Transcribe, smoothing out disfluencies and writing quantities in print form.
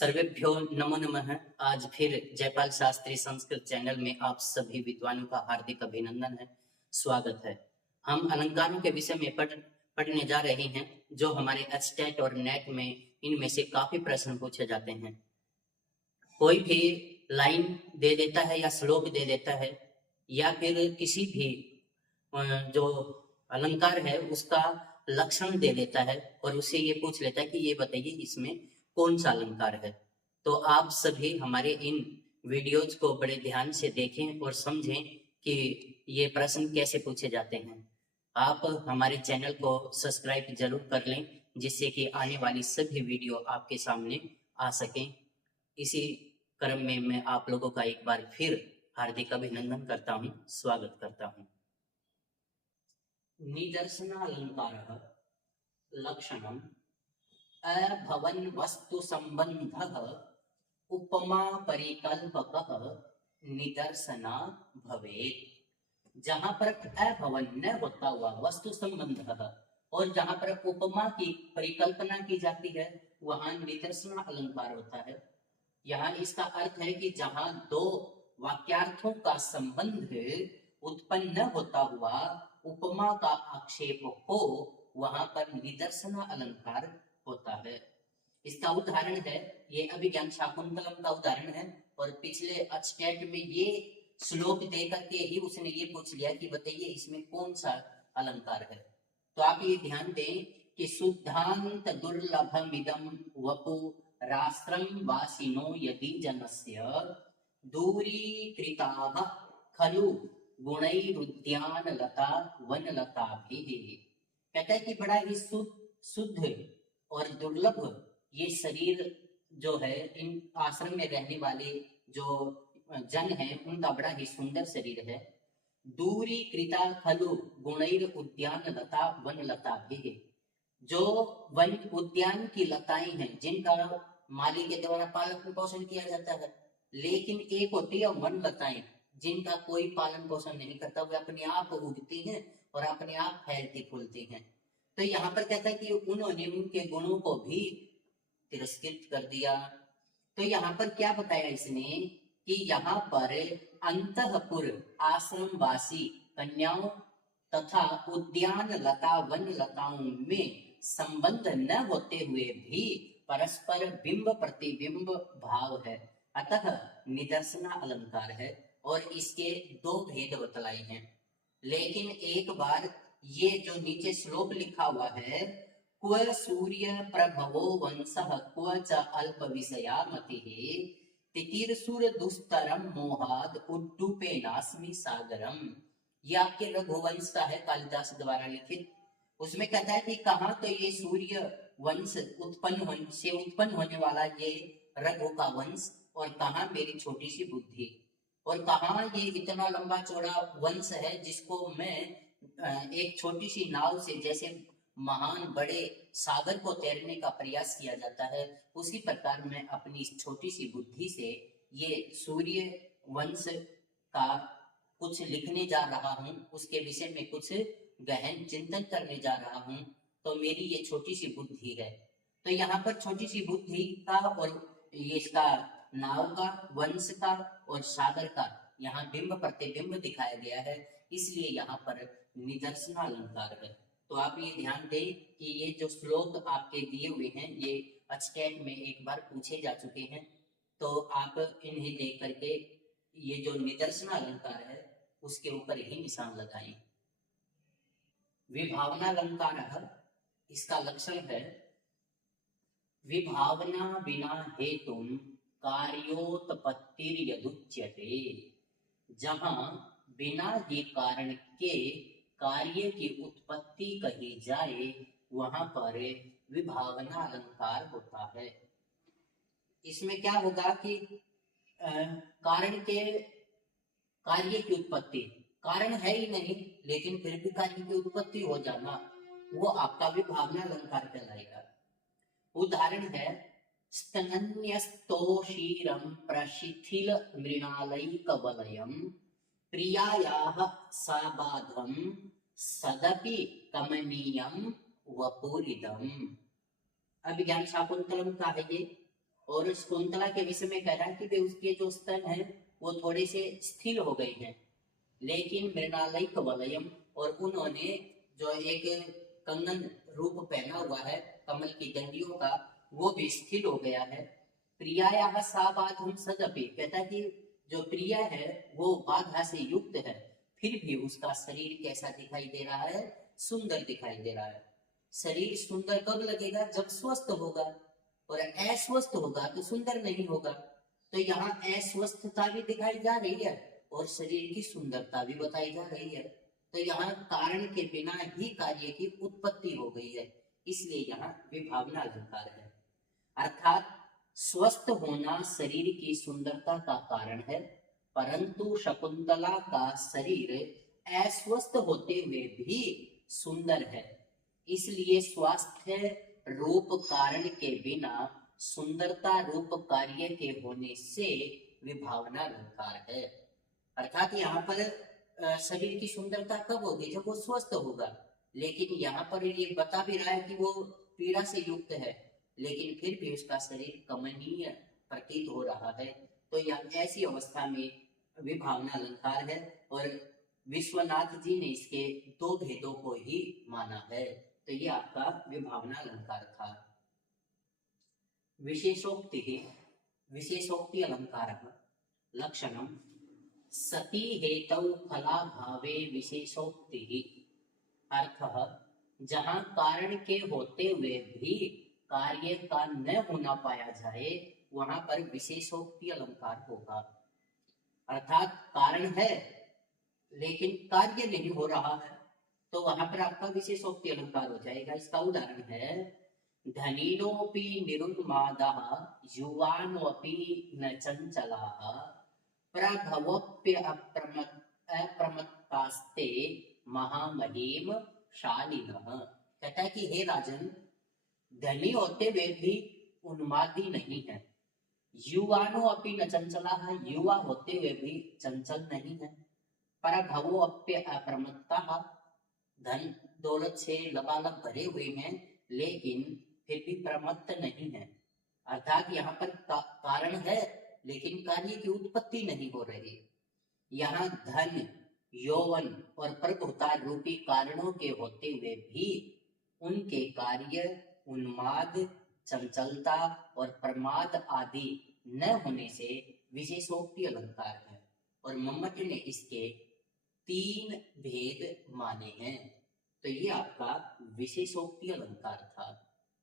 सर्वेभ्यो नमो नमः। आज फिर जयपाल शास्त्री संस्कृत चैनल में आप सभी विद्वानों का हार्दिक अभिनंदन है, स्वागत है। हम अलंकारों के विषय में पढ़ने जा रहे हैं, जो हमारे एचटेट और नेट में इनमें से काफी प्रश्न पूछे जाते हैं। कोई भी लाइन दे देता है या श्लोक दे देता है या फिर किसी भी जो अलंकार है उसका लक्षण दे देता है और उससे ये पूछ लेता है कि ये बताइए इसमें कौन सा अलंकार है। तो आप सभी हमारे इन वीडियोज को बड़े ध्यान से देखें और समझें कि ये प्रश्न कैसे पूछे जाते हैं। आप हमारे चैनल को सब्सक्राइब जरूर कर लें, जिससे कि आने वाली सभी वीडियो आपके सामने आ सकें। इसी क्रम में मैं आप लोगों का एक बार फिर हार्दिक अभिनंदन करता हूँ, स्वागत करता हूँ। निदर्शनालंकारः लक्षणम् अभवन् वस्तु संबंधः उपमा परिकल्पकः निदर्शना भवेत्। जहां पर अभवन न होता हुआ वस्तु संबंधः और जहां पर उपमा की परिकल्पना की जाती है वहां निदर्शना अलंकार होता है। यहाँ इसका अर्थ है कि जहां दो वाक्यार्थों का संबंध उत्पन्न न होता हुआ उपमा का आक्षेप हो, वहां पर निदर्शना अलंकार होता है। इसका उदाहरण है, ये अभिज्ञान शाकुंतलम का उदाहरण है और पिछले एचटेट में ये श्लोक दे करके ही उसने ये पूछ लिया कि बताइए इसमें कौन सा अलंकार है। तो आप ये ध्यान दें कि शुद्धांत दुर्लभमिदं वपु राष्ट्रं वासिनो यदि जनस्य दूरीकृताः खलु गुणैरुद्यानलता वनलताभिः। कहता है कि बड़ा ही शुद्ध और दुर्लभ ये शरीर जो है, इन आश्रम में रहने वाले जो जन है उनका बड़ा ही सुंदर शरीर है। दूरी कृता खलु गुणैर उद्यान लता वन लता भी, जो वन उद्यान की लताएं हैं जिनका माली के द्वारा पालन पोषण किया जाता है, लेकिन एक होती है वन लताएं जिनका कोई पालन पोषण नहीं करता, वे अपने आप उगती हैं और अपने आप फैलती फूलती हैं। तो यहाँ पर कहता है कि उन्होंने उनके गुणों को भी तिरस्कृत कर दिया। तो यहाँ पर क्या बताया इसने कि यहाँ पर अंतःपुर आश्रमवासी कन्याओं तथा उद्यान लता वन लताओं में संबंध न होते हुए भी परस्पर बिंब प्रतिबिंब भाव है, अतः निदर्शना अलंकार है। और इसके दो भेद बतलाए हैं। लेकिन एक बार ये जो नीचे श्लोक लिखा हुआ है, क्व सूर्य प्रभवो वंशः क्व च अल्प विषया मतिः तितिर्सुर दुस्तरम मोहाद उड्डूपेनास्मि सागरम, ये आपके रघुवंश का है, कालिदास द्वारा लिखित। उसमें कहता है कि कहाँ तो ये सूर्य वंश उत्पन्न होने वाला ये रघु का वंश, और कहाँ मेरी छोटी सी बुद्धि, और कहाँ ये इतना लंबा चौड़ा वंश है जिसको मैं एक छोटी सी नाव से, जैसे महान बड़े सागर को तैरने का प्रयास किया जाता है, उसी प्रकार मैं अपनी छोटी सी बुद्धि से ये सूर्य वंश का कुछ लिखने जा रहा हूँ, उसके विषय में कुछ गहन चिंतन करने जा रहा हूँ। तो मेरी ये छोटी सी बुद्धि है। तो यहाँ पर छोटी सी बुद्धि का और ये इसका नाव का, वंश का और सागर का यहाँ बिंब प्रतिबिंब दिखाया गया है, इसलिए यहाँ पर निदर्शना अलंकार है। तो आप ये ध्यान दें कि ये जो श्लोक आपके दिए हुए हैं ये एचटेट में एक बार पूछे जा चुके हैं, तो आप इन्हें देख करके ये जो निदर्शना अलंकार है उसके ऊपर ही निशान लगाएं। विभावना अलंकार, इसका लक्षण है विभावना बिना हेतुम कार्योत्पत्तिर्यदुच्यते, जहां बिना ही कारण के कार्य की उत्पत्ति कही जाए वहां पर विभावना अलंकार होता है। इसमें क्या होगा कि कारण के कार्य की उत्पत्ति, कारण है ही नहीं लेकिन फिर भी कार्य की उत्पत्ति हो जाना, वो आपका विभावना अलंकार कहलाएगा। उदाहरण है, स्तनन्यस्तोषीरं प्रशिथिल मृणालैकवलयं प्रियायाः साबाधं सदपि कमनीयं वपुरिदम्। अभिज्ञान शाकुंतलम का है ये, और शकुंतला के विषय में कह रहा है कि वे उसके जो स्तन हैं वो थोड़े से स्थिर हो गए हैं, लेकिन मृणालयिक वलयम, और उन्होंने जो एक कंगन रूप पहना हुआ है कमल की डंडियों का, वो भी स्थिर हो गया है। प्रियाया सा बाधम सदपि, कहता है कि जो प्रिया है वो बाधा से युक्त है, फिर भी उसका शरीर कैसा दिखाई दे रहा है, सुंदर दिखाई दे रहा है। शरीर सुंदर कब लगेगा, जब स्वस्थ होगा, और अस्वस्थ होगा तो सुंदर नहीं होगा। तो यहाँ अस्वस्थता भी दिखाई जा रही है और शरीर की सुंदरता भी बताई जा रही है। तो यहाँ कारण के बिना ही कार्य की उत्पत्ति हो गई है, इसलिए यहाँ विभावना अलंकार है। अर्थात स्वस्थ होना शरीर की सुंदरता का कारण है, परंतु शकुंतला का शरीर अस्वस्थ होते हुए भी सुंदर है, इसलिए स्वास्थ्य रूप कारण के बिना सुंदरता रूप कार्य के होने से विभावना अलंकार है। अर्थात यहाँ पर शरीर की सुंदरता कब होगी, जब वो स्वस्थ होगा। लेकिन यहाँ पर ये बता भी रहा है कि वो पीड़ा से युक्त है, लेकिन फिर भी उसका शरीर कमनीय प्रतीत हो रहा है। तो यह ऐसी अवस्था में विभावना अलंकार है, और विश्वनाथ जी ने इसके दो भेदों को ही माना है। तो ये आपका विभावना अलंकार था। विशेषोक्ति, विशेषोक्ति अलंकार लक्षणम सती हेतौ फलाभावे विशेषोक्ति। अर्थ, जहाँ कारण के होते हुए भी कार्य का न होना पाया जाए वहां पर विशेषोक्ति अलंकार होगा। अर्थात कारण है लेकिन कार्य नहीं हो रहा है, तो वहां पर आपका विशेषोक्ति अलंकार हो जाएगा। इसका उदाहरण है, धनिनोपि निरुन्मादः युवानोपि न चंचलाः प्रभवप्य अप्रमत्तास्ते महामहीम शालिनः। कहता है कि हे राजन, धनी होते हुए भी उन्मादी नहीं है, युवानो अपि न चंचला है, युवा होते हुए भी चंचल नहीं है, प्रभवो अप्य अप्रमत्ता, धन दौलत से लबालब भरे हुए हैं लेकिन फिर भी प्रमत्त नहीं है। अर्थात यहाँ पर कारण है लेकिन कार्य की उत्पत्ति नहीं हो रही। यहाँ धन, यौवन और प्रभुता रूपी कारणों के होते हुए भी उनके कार्य उन्माद, चंचलता और प्रमाद आदि न होने से विशेषोक्ति अलंकार है। और मम्मट ने इसके 3 भेद माने हैं। तो ये आपका विशेषोक्ति अलंकार था।